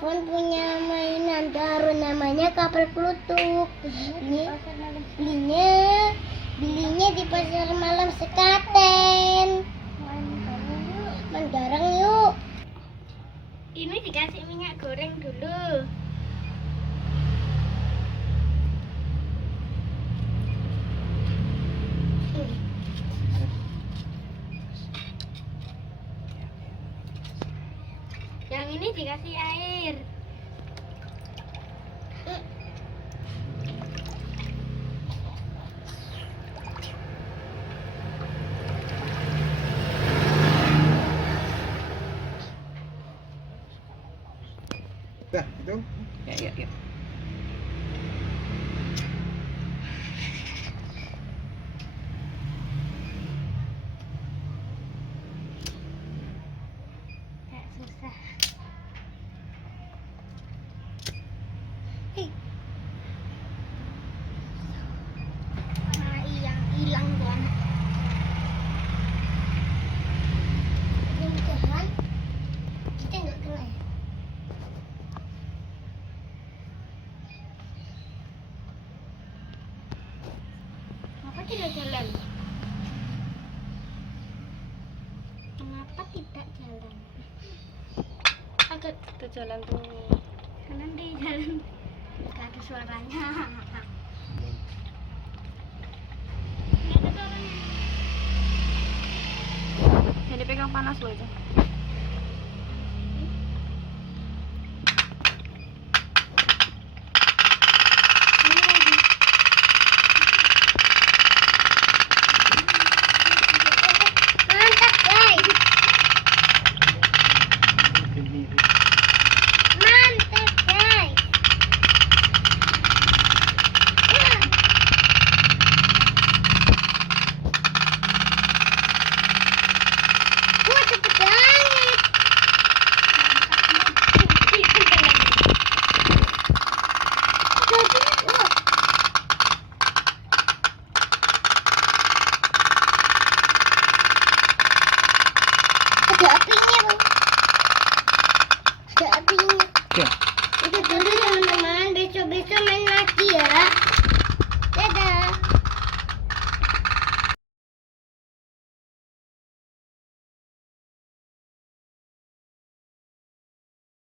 Ivan punya mainan baru namanya kapal Plutuk. Belinya di pasar malam Sekaten. Main bareng yuk. Ini dikasih minyak goreng dulu. Yang ini dikasih air. Dah, itu. Ya. Gak susah. Yang hilang kan. Mudah-mudahan kita nggak kena ya. Kenapa tidak jalan? Kenapa tidak jalan? Agak Itu jalan tuh. kanan deh jalan. Gak ada suaranya. Nggak ada suaranya. Jadi pegang panas lo aja.